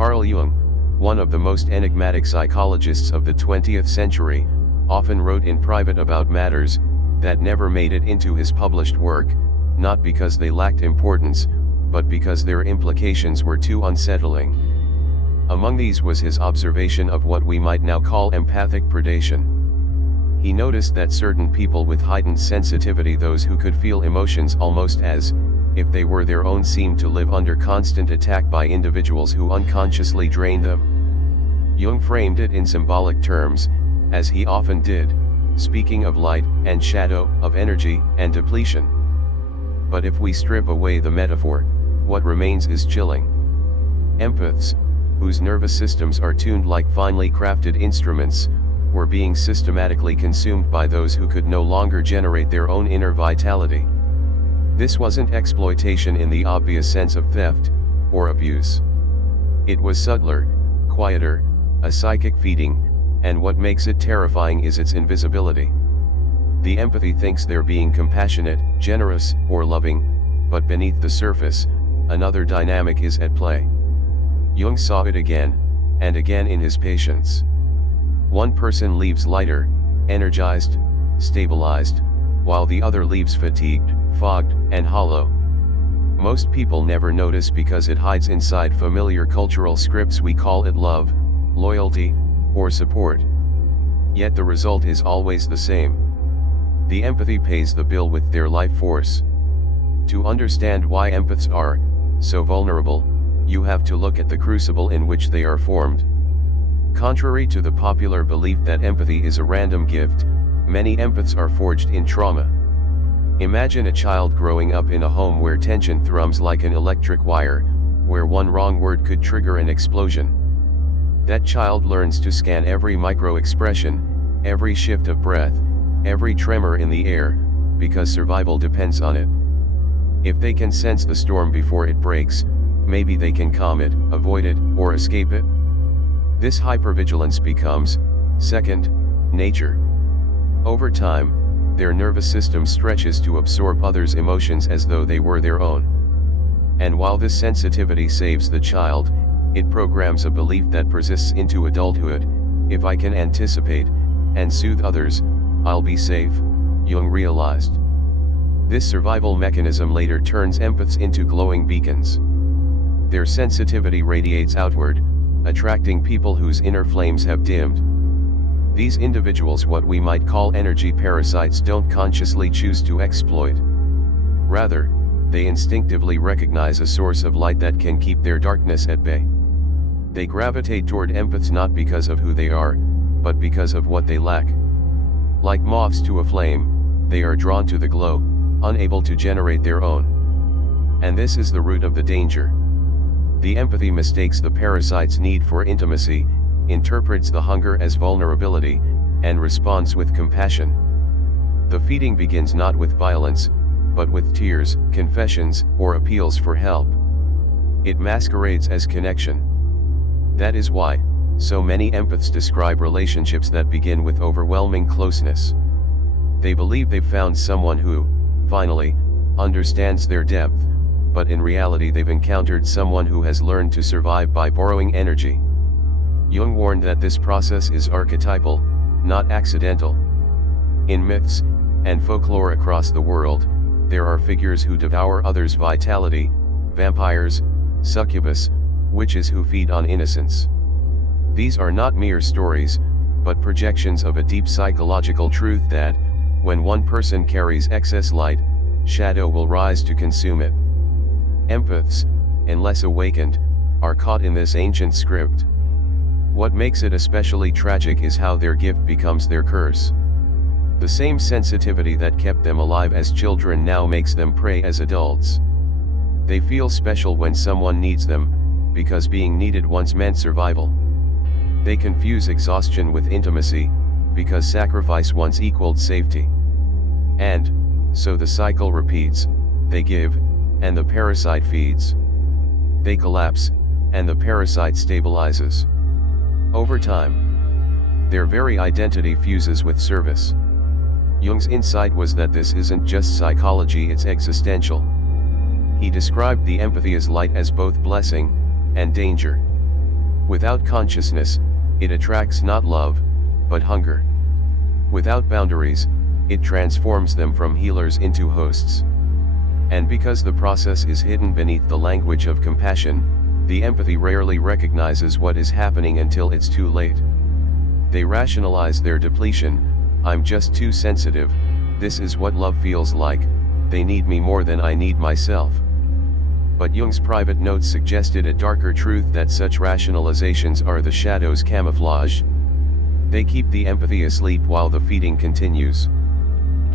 Carl Jung, one of the most enigmatic psychologists of the 20th century, often wrote in private about matters that never made it into his published work, not because they lacked importance, but because their implications were too unsettling. Among these was his observation of what we might now call empathic predation. He noticed that certain people with heightened sensitivity, those who could feel emotions almost as if they were their own, seemed to live under constant attack by individuals who unconsciously drained them. Jung framed it in symbolic terms, as he often did, speaking of light and shadow, of energy and depletion. But if we strip away the metaphor, what remains is chilling. Empaths, whose nervous systems are tuned like finely crafted instruments, were being systematically consumed by those who could no longer generate their own inner vitality. This wasn't exploitation in the obvious sense of theft or abuse. It was subtler, quieter, a psychic feeding, and what makes it terrifying is its invisibility. The empathy thinks they're being compassionate, generous, or loving, but beneath the surface, another dynamic is at play. Jung saw it again and again in his patients. One person leaves lighter, energized, stabilized, while the other leaves fatigued, fogged, and hollow. Most people never notice because it hides inside familiar cultural scripts. We call it love, loyalty, or support. Yet the result is always the same. The empathy pays the bill with their life force. To understand why empaths are so vulnerable, you have to look at the crucible in which they are formed. Contrary to the popular belief that empathy is a random gift, many empaths are forged in trauma. Imagine a child growing up in a home where tension thrums like an electric wire, where one wrong word could trigger an explosion. That child learns to scan every micro-expression, every shift of breath, every tremor in the air, because survival depends on it. If they can sense the storm before it breaks, maybe they can calm it, avoid it, or escape it. This hypervigilance becomes second nature. Over time, their nervous system stretches to absorb others' emotions as though they were their own. And while this sensitivity saves the child, it programs a belief that persists into adulthood: if I can anticipate and soothe others, I'll be safe, Jung realized. This survival mechanism later turns empaths into glowing beacons. Their sensitivity radiates outward, attracting people whose inner flames have dimmed. These individuals, what we might call energy parasites, don't consciously choose to exploit. Rather, they instinctively recognize a source of light that can keep their darkness at bay. They gravitate toward empaths not because of who they are, but because of what they lack. Like moths to a flame, they are drawn to the glow, unable to generate their own. And this is the root of the danger. The empathy mistakes the parasite's need for intimacy, interprets the hunger as vulnerability, and responds with compassion. The feeding begins not with violence, but with tears, confessions, or appeals for help. It masquerades as connection. That is why so many empaths describe relationships that begin with overwhelming closeness. They believe they've found someone who, finally, understands their depth, but in reality they've encountered someone who has learned to survive by borrowing energy. Jung warned that this process is archetypal, not accidental. In myths and folklore across the world, there are figures who devour others' vitality: vampires, succubus, witches who feed on innocence. These are not mere stories, but projections of a deep psychological truth that, when one person carries excess light, shadow will rise to consume it. Empaths, unless awakened, are caught in this ancient script. What makes it especially tragic is how their gift becomes their curse. The same sensitivity that kept them alive as children now makes them prey as adults. They feel special when someone needs them, because being needed once meant survival. They confuse exhaustion with intimacy, because sacrifice once equaled safety. And so the cycle repeats: they give, and the parasite feeds. They collapse, and the parasite stabilizes. Over time, their very identity fuses with service. Jung's insight was that this isn't just psychology, it's existential. He described the empathy as light, as both blessing and danger. Without consciousness, it attracts not love, but hunger. Without boundaries, it transforms them from healers into hosts. And because the process is hidden beneath the language of compassion, the empathy rarely recognizes what is happening until it's too late. They rationalize their depletion. I'm just too sensitive, this is what love feels like, they need me more than I need myself. But Jung's private notes suggested a darker truth, that such rationalizations are the shadow's camouflage. They keep the empathy asleep while the feeding continues.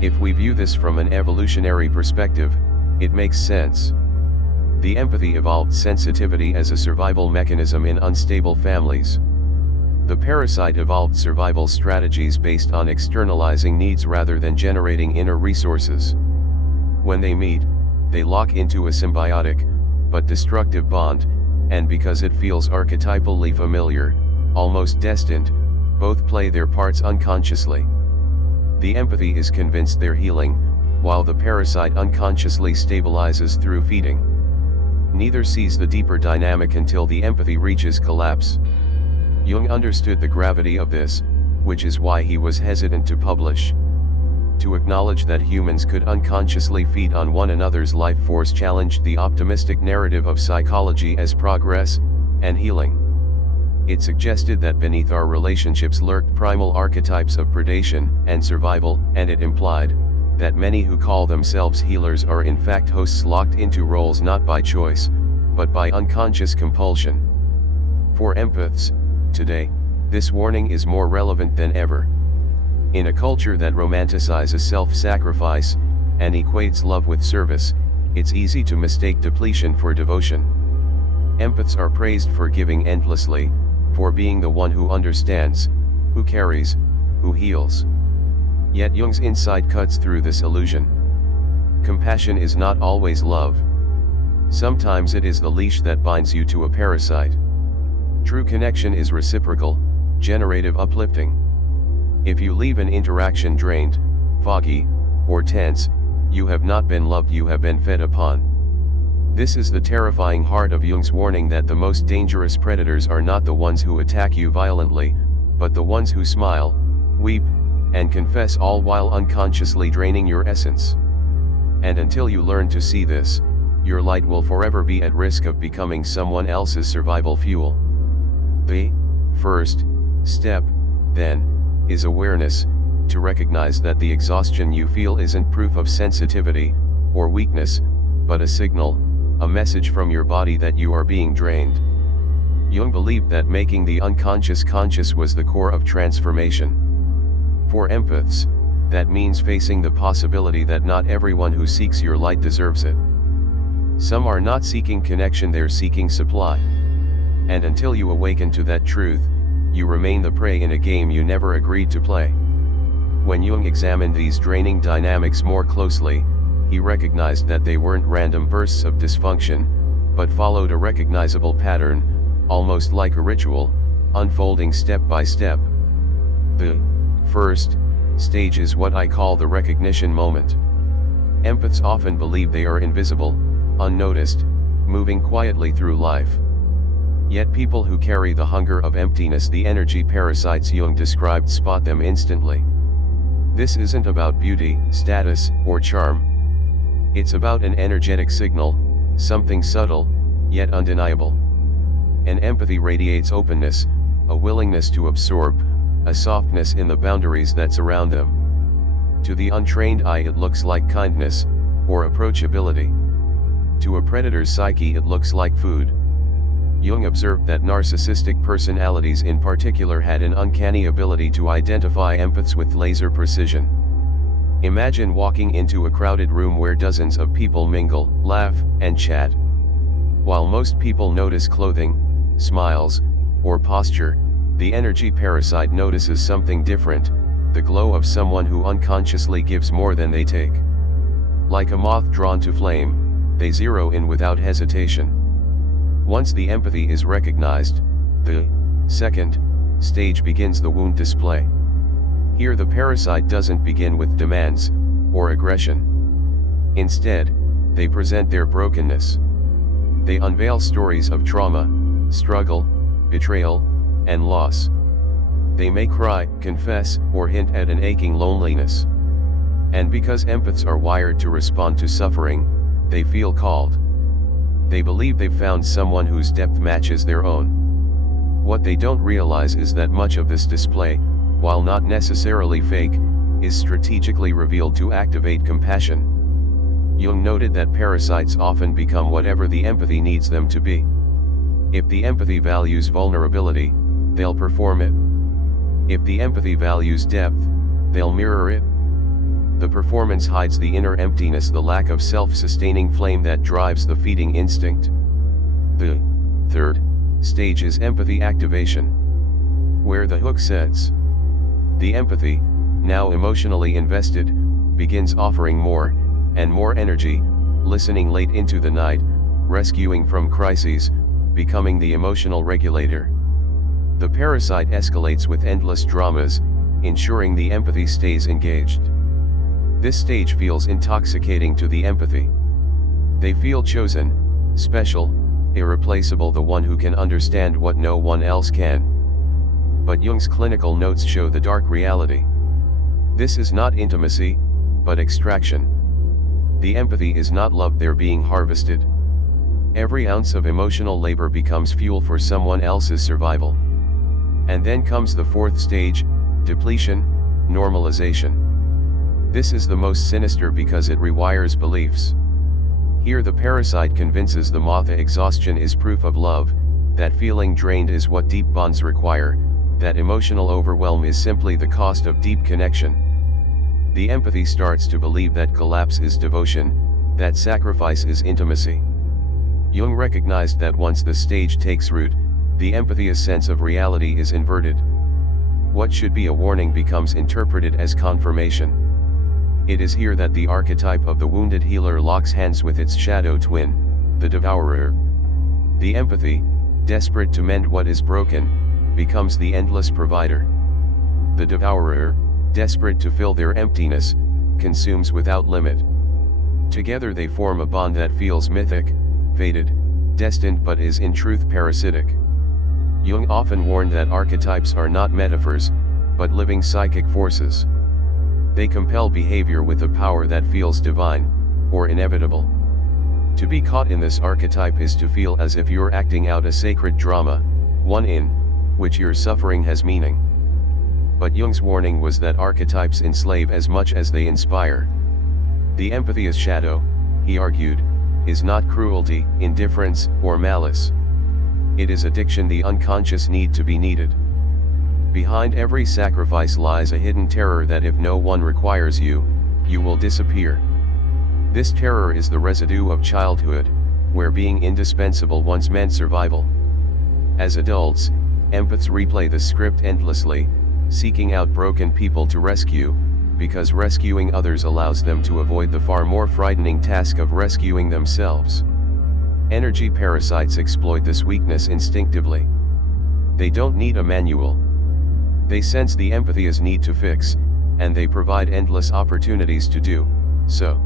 If we view this from an evolutionary perspective, it makes sense. The empathy evolved sensitivity as a survival mechanism in unstable families. The parasite evolved survival strategies based on externalizing needs rather than generating inner resources. When they meet, they lock into a symbiotic, but destructive bond, and because it feels archetypally familiar, almost destined, both play their parts unconsciously. The empathy is convinced they're healing, while the parasite unconsciously stabilizes through feeding. Neither sees the deeper dynamic until the empathy reaches collapse. Jung understood the gravity of this, which is why he was hesitant to publish. To acknowledge that humans could unconsciously feed on one another's life force challenged the optimistic narrative of psychology as progress and healing. It suggested that beneath our relationships lurked primal archetypes of predation and survival, and it implied that many who call themselves healers are in fact hosts locked into roles not by choice, but by unconscious compulsion. For empaths, today, this warning is more relevant than ever. In a culture that romanticizes self-sacrifice, and equates love with service, it's easy to mistake depletion for devotion. Empaths are praised for giving endlessly, for being the one who understands, who carries, who heals. Yet Jung's insight cuts through this illusion. Compassion is not always love. Sometimes it is the leash that binds you to a parasite. True connection is reciprocal, generative, uplifting. If you leave an interaction drained, foggy, or tense, you have not been loved, you have been fed upon. This is the terrifying heart of Jung's warning that the most dangerous predators are not the ones who attack you violently, but the ones who smile, weep, and confess, all while unconsciously draining your essence. And until you learn to see this, your light will forever be at risk of becoming someone else's survival fuel. The first step, then, is awareness, to recognize that the exhaustion you feel isn't proof of sensitivity or weakness, but a signal, a message from your body that you are being drained. Jung believed that making the unconscious conscious was the core of transformation. For empaths, that means facing the possibility that not everyone who seeks your light deserves it. Some are not seeking connection, they're seeking supply. And until you awaken to that truth, you remain the prey in a game you never agreed to play. When Jung examined these draining dynamics more closely, he recognized that they weren't random bursts of dysfunction, but followed a recognizable pattern, almost like a ritual, unfolding step by step. The first stage is what I call the recognition moment. Empaths often believe they are invisible, unnoticed, moving quietly through life. Yet people who carry the hunger of emptiness, the energy parasites Jung described, spot them instantly. This isn't about beauty, status, or charm. It's about an energetic signal, something subtle, yet undeniable. An empathy radiates openness, a willingness to absorb, a softness in the boundaries that surround them. To the untrained eye it looks like kindness, or approachability. To a predator's psyche it looks like food. Jung observed that narcissistic personalities in particular had an uncanny ability to identify empaths with laser precision. Imagine walking into a crowded room where dozens of people mingle, laugh, and chat. While most people notice clothing, smiles, or posture, the energy parasite notices something different, the glow of someone who unconsciously gives more than they take. Like a moth drawn to flame, they zero in without hesitation. Once the empathy is recognized, the second stage begins, the wound display. Here the parasite doesn't begin with demands or aggression. Instead, they present their brokenness. They unveil stories of trauma, struggle, betrayal, and loss. They may cry, confess, or hint at an aching loneliness. And because empaths are wired to respond to suffering, they feel called. They believe they've found someone whose depth matches their own. What they don't realize is that much of this display, while not necessarily fake, is strategically revealed to activate compassion. Jung noted that parasites often become whatever the empathy needs them to be. If the empathy values vulnerability, they'll perform it. If the empathy values depth, they'll mirror it. The performance hides the inner emptiness, the lack of self-sustaining flame that drives the feeding instinct. The third stage is empathy activation, where the hook sets. The empathy, now emotionally invested, begins offering more and more energy, listening late into the night, rescuing from crises, becoming the emotional regulator. The parasite escalates with endless dramas, ensuring the empathy stays engaged. This stage feels intoxicating to the empathy. They feel chosen, special, irreplaceable, the one who can understand what no one else can. But Jung's clinical notes show the dark reality. This is not intimacy, but extraction. The empathy is not love, they're being harvested. Every ounce of emotional labor becomes fuel for someone else's survival. And then comes the fourth stage, depletion, normalization. This is the most sinister because it rewires beliefs. Here the parasite convinces the moth exhaustion is proof of love, that feeling drained is what deep bonds require, that emotional overwhelm is simply the cost of deep connection. The empathy starts to believe that collapse is devotion, that sacrifice is intimacy. Jung recognized that once the stage takes root, the empathy's sense of reality is inverted. What should be a warning becomes interpreted as confirmation. It is here that the archetype of the wounded healer locks hands with its shadow twin, the devourer. The empathy, desperate to mend what is broken, becomes the endless provider. The devourer, desperate to fill their emptiness, consumes without limit. Together they form a bond that feels mythic, fated, destined, but is in truth parasitic. Jung often warned that archetypes are not metaphors, but living psychic forces. They compel behavior with a power that feels divine, or inevitable. To be caught in this archetype is to feel as if you're acting out a sacred drama, one in which your suffering has meaning. But Jung's warning was that archetypes enslave as much as they inspire. The empathy as shadow, he argued, is not cruelty, indifference, or malice. It is addiction, the unconscious need to be needed. Behind every sacrifice lies a hidden terror that if no one requires you, you will disappear. This terror is the residue of childhood, where being indispensable once meant survival. As adults, empaths replay the script endlessly, seeking out broken people to rescue, because rescuing others allows them to avoid the far more frightening task of rescuing themselves. Energy parasites exploit this weakness instinctively. They don't need a manual. They sense the empathy's need to fix, and they provide endless opportunities to do so.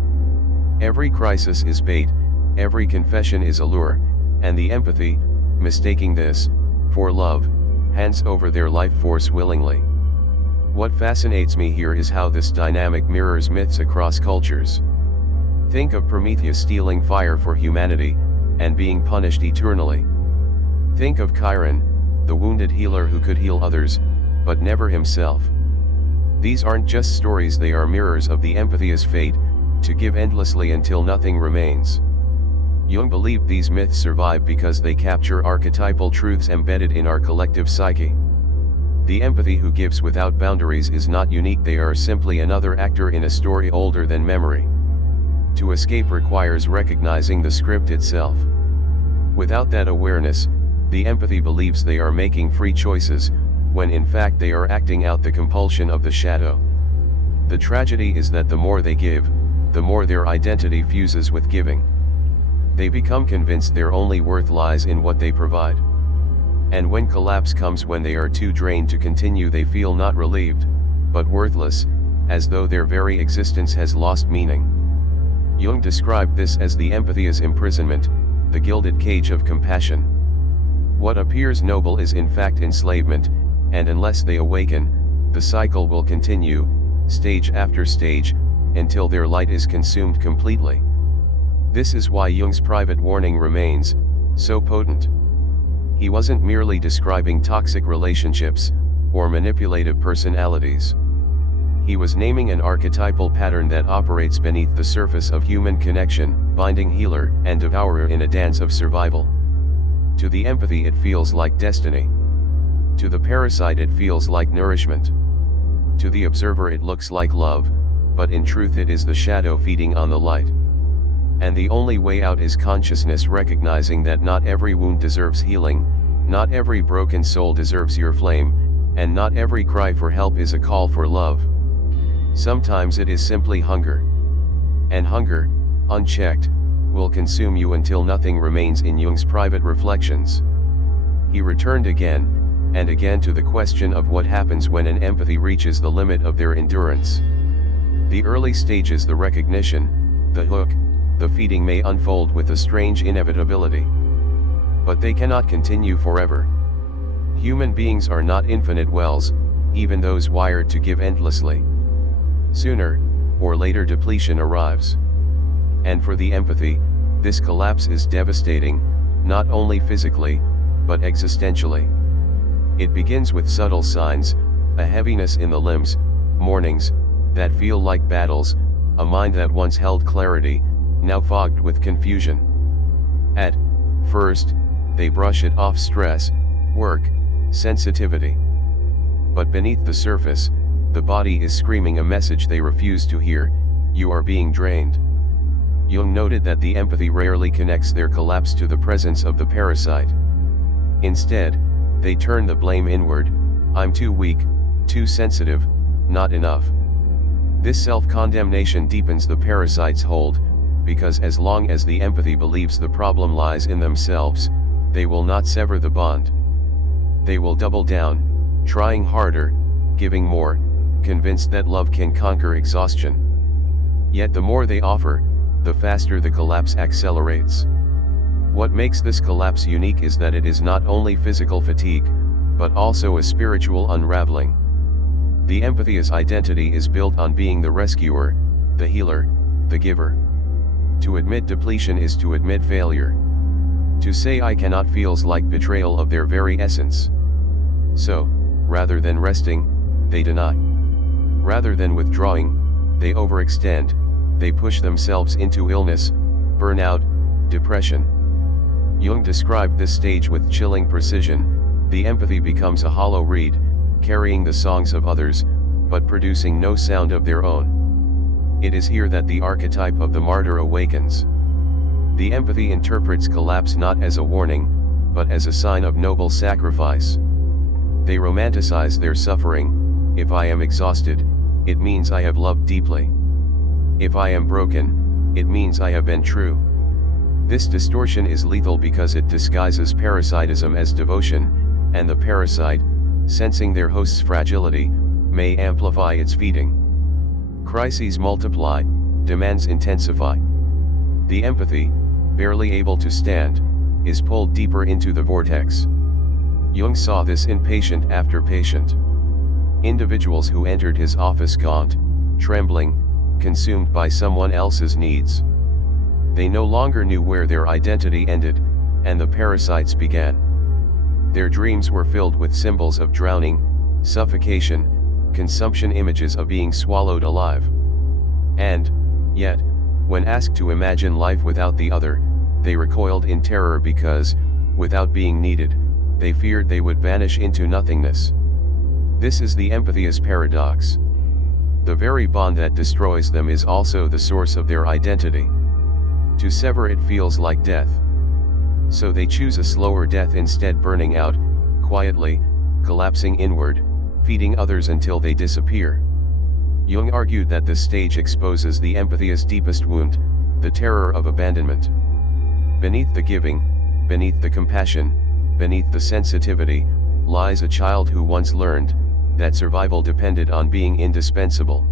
Every crisis is bait, every confession is a lure, and the empathy, mistaking this for love, hands over their life force willingly. What fascinates me here is how this dynamic mirrors myths across cultures. Think of Prometheus stealing fire for humanity, and being punished eternally. Think of Chiron, the wounded healer who could heal others, but never himself. These aren't just stories, they are mirrors of the empathy's fate, to give endlessly until nothing remains. Jung believed these myths survive because they capture archetypal truths embedded in our collective psyche. The empathy who gives without boundaries is not unique, they are simply another actor in a story older than memory. To escape requires recognizing the script itself. Without that awareness, the empathy believes they are making free choices, when in fact they are acting out the compulsion of the shadow. The tragedy is that the more they give, the more their identity fuses with giving. They become convinced their only worth lies in what they provide. And when collapse comes, when they are too drained to continue, they feel not relieved, but worthless, as though their very existence has lost meaning. Jung described this as the empathy's imprisonment, the gilded cage of compassion. What appears noble is in fact enslavement, and unless they awaken, the cycle will continue, stage after stage, until their light is consumed completely. This is why Jung's private warning remains so potent. He wasn't merely describing toxic relationships, or manipulative personalities. He was naming an archetypal pattern that operates beneath the surface of human connection, binding healer and devourer in a dance of survival. To the empathy it feels like destiny. To the parasite it feels like nourishment. To the observer it looks like love, but in truth it is the shadow feeding on the light. And the only way out is consciousness recognizing that not every wound deserves healing, not every broken soul deserves your flame, and not every cry for help is a call for love. Sometimes it is simply hunger. And hunger, unchecked, will consume you until nothing remains. In Jung's private reflections, he returned again and again to the question of what happens when an empathy reaches the limit of their endurance. The early stages, the recognition, the hook, the feeding may unfold with a strange inevitability. But they cannot continue forever. Human beings are not infinite wells, even those wired to give endlessly. Sooner or later depletion arrives. And for the empathy, this collapse is devastating, not only physically, but existentially. It begins with subtle signs, a heaviness in the limbs, mornings that feel like battles, a mind that once held clarity, now fogged with confusion. At first, they brush it off: stress, work, sensitivity. But beneath the surface, the body is screaming a message they refuse to hear: you are being drained. Jung noted that the empathy rarely connects their collapse to the presence of the parasite. Instead, they turn the blame inward: I'm too weak, too sensitive, not enough. This self-condemnation deepens the parasite's hold, because as long as the empathy believes the problem lies in themselves, they will not sever the bond. They will double down, trying harder, giving more, convinced that love can conquer exhaustion. Yet the more they offer, the faster the collapse accelerates. What makes this collapse unique is that it is not only physical fatigue, but also a spiritual unraveling. The empathy's identity is built on being the rescuer, the healer, the giver. To admit depletion is to admit failure. To say I cannot feels like betrayal of their very essence. So, rather than resting, they deny. Rather than withdrawing, they overextend, they push themselves into illness, burnout, depression. Jung described this stage with chilling precision: the empathy becomes a hollow reed, carrying the songs of others, but producing no sound of their own. It is here that the archetype of the martyr awakens. The empathy interprets collapse not as a warning, but as a sign of noble sacrifice. They romanticize their suffering: if I am exhausted, it means I have loved deeply. If I am broken, it means I have been true. This distortion is lethal because it disguises parasitism as devotion, and the parasite, sensing their host's fragility, may amplify its feeding. Crises multiply, demands intensify. The empathy, barely able to stand, is pulled deeper into the vortex. Jung saw this in patient after patient. Individuals who entered his office gaunt, trembling, consumed by someone else's needs. They no longer knew where their identity ended, and the parasites began. Their dreams were filled with symbols of drowning, suffocation, consumption, images of being swallowed alive. And, yet, when asked to imagine life without the other, they recoiled in terror because, without being needed, they feared they would vanish into nothingness. This is the empathy's paradox. The very bond that destroys them is also the source of their identity. To sever it feels like death. So they choose a slower death instead, burning out, quietly, collapsing inward, feeding others until they disappear. Jung argued that this stage exposes the empathy's deepest wound, the terror of abandonment. Beneath the giving, beneath the compassion, beneath the sensitivity, lies a child who once learned that survival depended on being indispensable.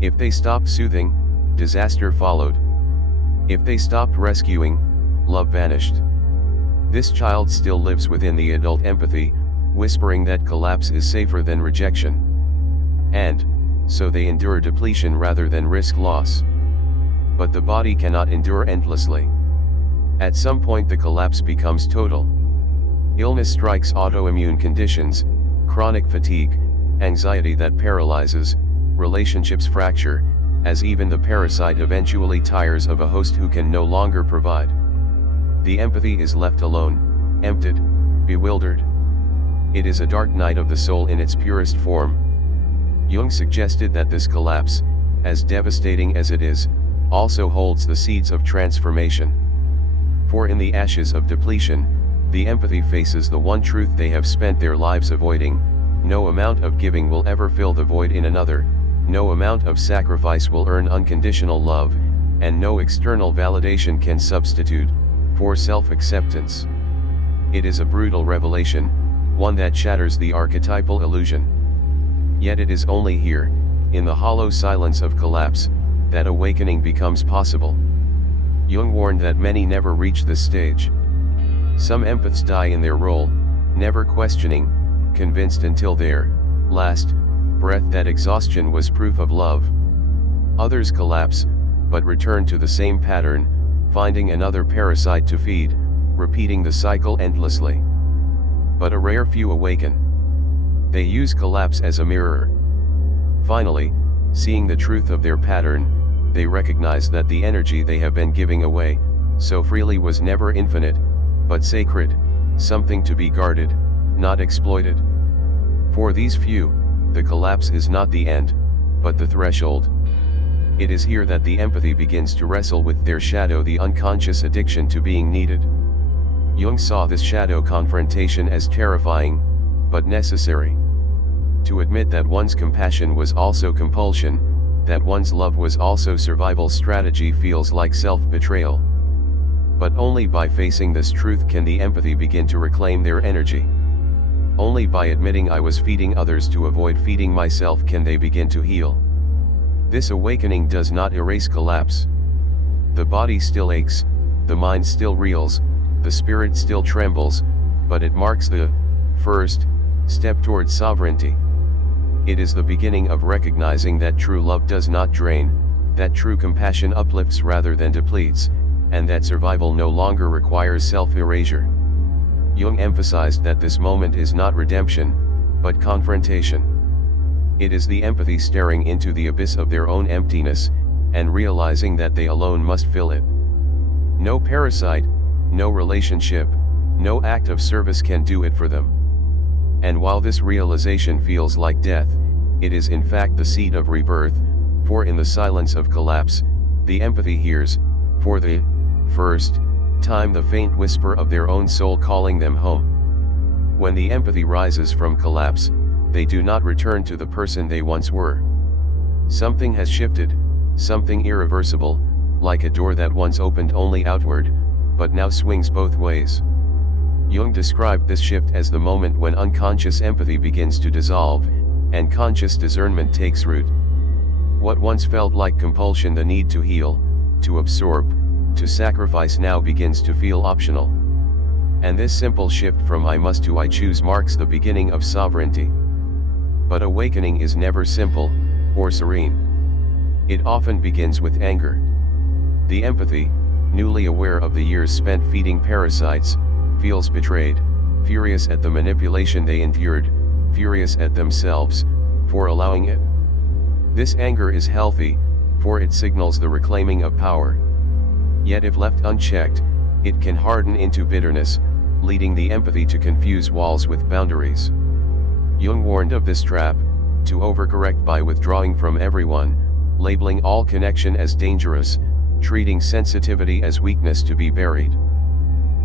If they stopped soothing, disaster followed. If they stopped rescuing, love vanished. This child still lives within the adult empathy, whispering that collapse is safer than rejection. And so they endure depletion rather than risk loss. But the body cannot endure endlessly. At some point the collapse becomes total. Illness strikes, autoimmune conditions, chronic fatigue, anxiety that paralyzes, relationships fracture, as even the parasite eventually tires of a host who can no longer provide. The empathy is left alone, emptied, bewildered. It is a dark night of the soul in its purest form. Jung suggested that this collapse, as devastating as it is, also holds the seeds of transformation. For in the ashes of depletion, the empathy faces the one truth they have spent their lives avoiding: no amount of giving will ever fill the void in another, no amount of sacrifice will earn unconditional love, and no external validation can substitute for self-acceptance. It is a brutal revelation, one that shatters the archetypal illusion. Yet it is only here, in the hollow silence of collapse, that awakening becomes possible. Jung warned that many never reach this stage. Some empaths die in their role, never questioning, convinced until their last breath that exhaustion was proof of love. Others collapse, but return to the same pattern, finding another parasite to feed, repeating the cycle endlessly. But a rare few awaken. They use collapse as a mirror. Finally, seeing the truth of their pattern, they recognize that the energy they have been giving away so freely was never infinite, but sacred, something to be guarded, not exploited. For these few, the collapse is not the end, but the threshold. It is here that the empathy begins to wrestle with their shadow, the unconscious addiction to being needed. Jung saw this shadow confrontation as terrifying, but necessary. To admit that one's compassion was also compulsion, that one's love was also survival strategy, feels like self-betrayal. But only by facing this truth can the empathy begin to reclaim their energy. Only by admitting I was feeding others to avoid feeding myself can they begin to heal. This awakening does not erase collapse. The body still aches, the mind still reels, the spirit still trembles, but it marks the first step towards sovereignty. It is the beginning of recognizing that true love does not drain, that true compassion uplifts rather than depletes, and that survival no longer requires self-erasure. Jung emphasized that this moment is not redemption, but confrontation. It is the empathy staring into the abyss of their own emptiness, and realizing that they alone must fill it. No parasite, no relationship, no act of service can do it for them. And while this realization feels like death, it is in fact the seed of rebirth, for in the silence of collapse, the empathy hears, for the first time, the faint whisper of their own soul calling them home. When the empathy rises from collapse, they do not return to the person they once were. Something has shifted, something irreversible, like a door that once opened only outward, but now swings both ways. Jung described this shift as the moment when unconscious empathy begins to dissolve, and conscious discernment takes root. What once felt like compulsion, the need to heal, to absorb, to sacrifice, now begins to feel optional. And this simple shift from I must to I choose marks the beginning of sovereignty. But awakening is never simple, or serene. It often begins with anger. The empathy, newly aware of the years spent feeding parasites, feels betrayed, furious at the manipulation they endured, furious at themselves for allowing it. This anger is healthy, for it signals the reclaiming of power. Yet if left unchecked, it can harden into bitterness, leading the empathy to confuse walls with boundaries. Jung warned of this trap: to overcorrect by withdrawing from everyone, labeling all connection as dangerous, treating sensitivity as weakness to be buried.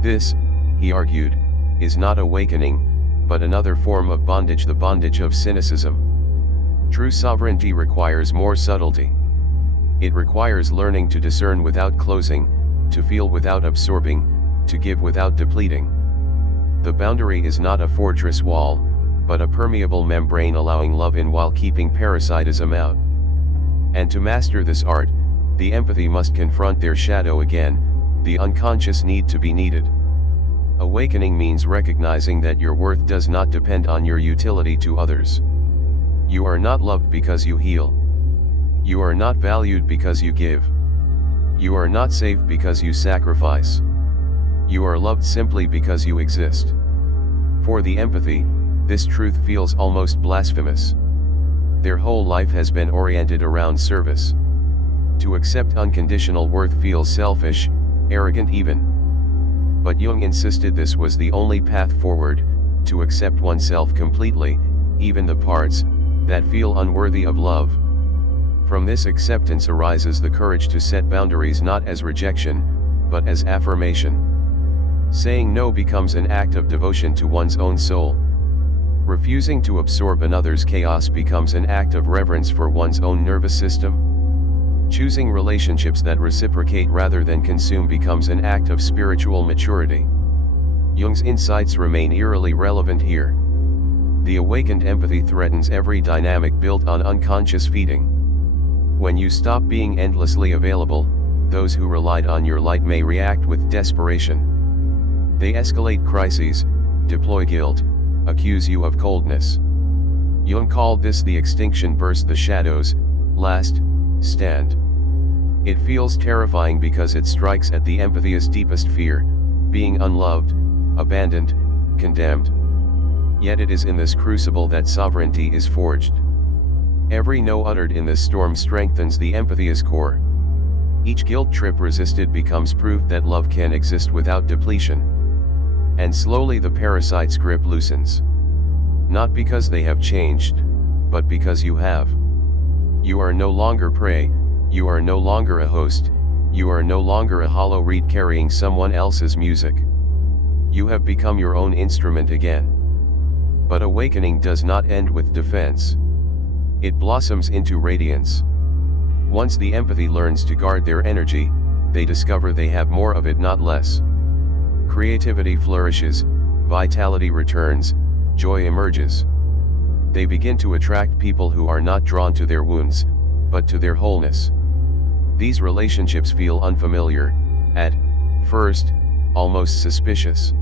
This, he argued, is not awakening, but another form of bondage, the bondage of cynicism. True sovereignty requires more subtlety. It requires learning to discern without closing, to feel without absorbing, to give without depleting. The boundary is not a fortress wall, but a permeable membrane allowing love in while keeping parasitism out. And to master this art, the empathy must confront their shadow again, the unconscious need to be needed. Awakening means recognizing that your worth does not depend on your utility to others. You are not loved because you heal. You are not valued because you give. You are not safe because you sacrifice. You are loved simply because you exist. For the empathy, this truth feels almost blasphemous. Their whole life has been oriented around service. To accept unconditional worth feels selfish, arrogant even. But Jung insisted this was the only path forward, to accept oneself completely, even the parts that feel unworthy of love. From this acceptance arises the courage to set boundaries not as rejection, but as affirmation. Saying no becomes an act of devotion to one's own soul. Refusing to absorb another's chaos becomes an act of reverence for one's own nervous system. Choosing relationships that reciprocate rather than consume becomes an act of spiritual maturity. Jung's insights remain eerily relevant here. The awakened empathy threatens every dynamic built on unconscious feeding. When you stop being endlessly available, those who relied on your light may react with desperation. They escalate crises, deploy guilt, accuse you of coldness. Jung called this the extinction burst, the shadows, last stand. It feels terrifying because it strikes at the empathy's deepest fear, being unloved, abandoned, condemned. Yet it is in this crucible that sovereignty is forged. Every no uttered in this storm strengthens the empathy's core. Each guilt trip resisted becomes proof that love can exist without depletion. And slowly the parasite's grip loosens. Not because they have changed, but because you have. You are no longer prey, you are no longer a host, you are no longer a hollow reed carrying someone else's music. You have become your own instrument again. But awakening does not end with defense. It blossoms into radiance. Once the empathy learns to guard their energy, they discover they have more of it, not less. Creativity flourishes, vitality returns, joy emerges. They begin to attract people who are not drawn to their wounds, but to their wholeness. These relationships feel unfamiliar, at first, almost suspicious.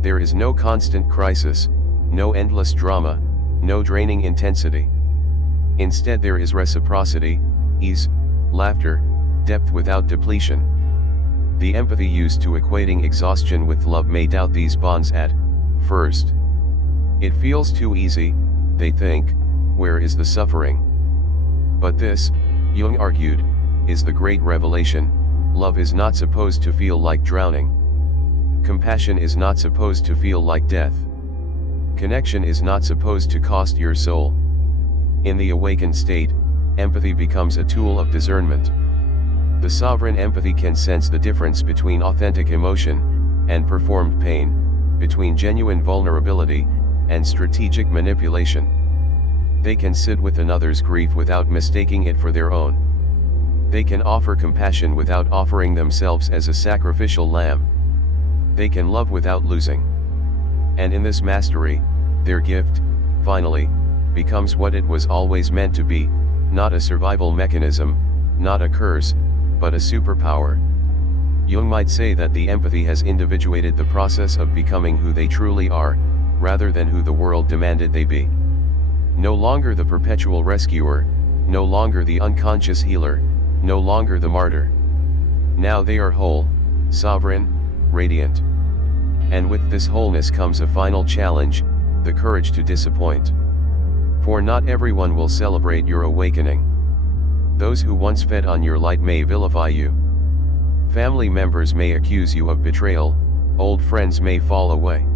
There is no constant crisis, no endless drama, no draining intensity. Instead there is reciprocity, ease, laughter, depth without depletion. The empathy used to equating exhaustion with love may doubt these bonds at first. It feels too easy, they think, where is the suffering? But this, Jung argued, is the great revelation. Love is not supposed to feel like drowning. Compassion is not supposed to feel like death. Connection is not supposed to cost your soul. In the awakened state, empathy becomes a tool of discernment. The sovereign empathy can sense the difference between authentic emotion and performed pain, between genuine vulnerability and strategic manipulation. They can sit with another's grief without mistaking it for their own. They can offer compassion without offering themselves as a sacrificial lamb. They can love without losing. And in this mastery, their gift, finally, becomes what it was always meant to be, not a survival mechanism, not a curse, but a superpower. Jung might say that the empathy has individuated the process of becoming who they truly are, rather than who the world demanded they be. No longer the perpetual rescuer, no longer the unconscious healer, no longer the martyr. Now they are whole, sovereign, radiant. And with this wholeness comes a final challenge, the courage to disappoint. For not everyone will celebrate your awakening. Those who once fed on your light may vilify you. Family members may accuse you of betrayal, old friends may fall away.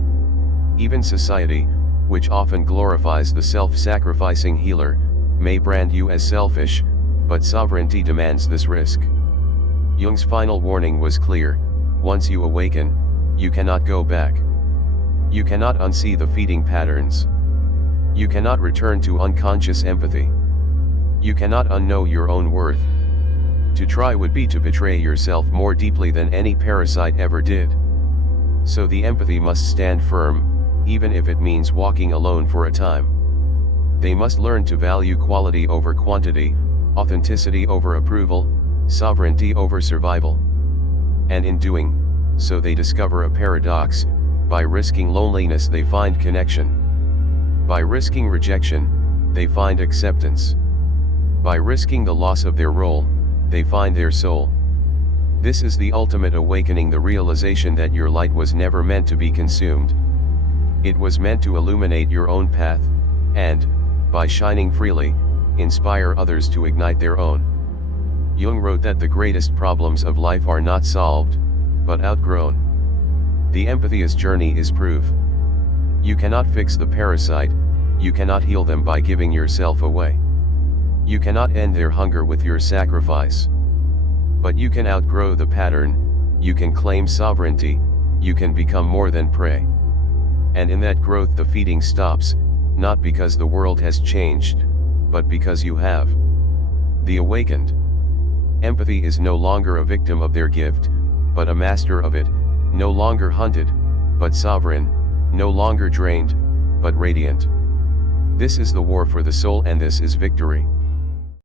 Even society, which often glorifies the self-sacrificing healer, may brand you as selfish, but sovereignty demands this risk. Jung's final warning was clear: once you awaken, you cannot go back. You cannot unsee the feeding patterns. You cannot return to unconscious empathy. You cannot unknow your own worth. To try would be to betray yourself more deeply than any parasite ever did. So the empathy must stand firm, even if it means walking alone for a time. They must learn to value quality over quantity, authenticity over approval, sovereignty over survival. And in doing so they discover a paradox: By risking loneliness they find connection. By risking rejection, they find acceptance. By risking the loss of their role, they find their soul. This is the ultimate awakening, the realization that your light was never meant to be consumed. It was meant to illuminate your own path, and, by shining freely, inspire others to ignite their own. Jung wrote that the greatest problems of life are not solved, but outgrown. The empathist journey is proof. You cannot fix the parasite, you cannot heal them by giving yourself away. You cannot end their hunger with your sacrifice. But you can outgrow the pattern, you can claim sovereignty, you can become more than prey. And in that growth the feeding stops, not because the world has changed, but because you have. The awakened. Empathy is no longer a victim of their gift, but a master of it, no longer hunted, but sovereign, no longer drained, but radiant. This is the war for the soul, and this is victory.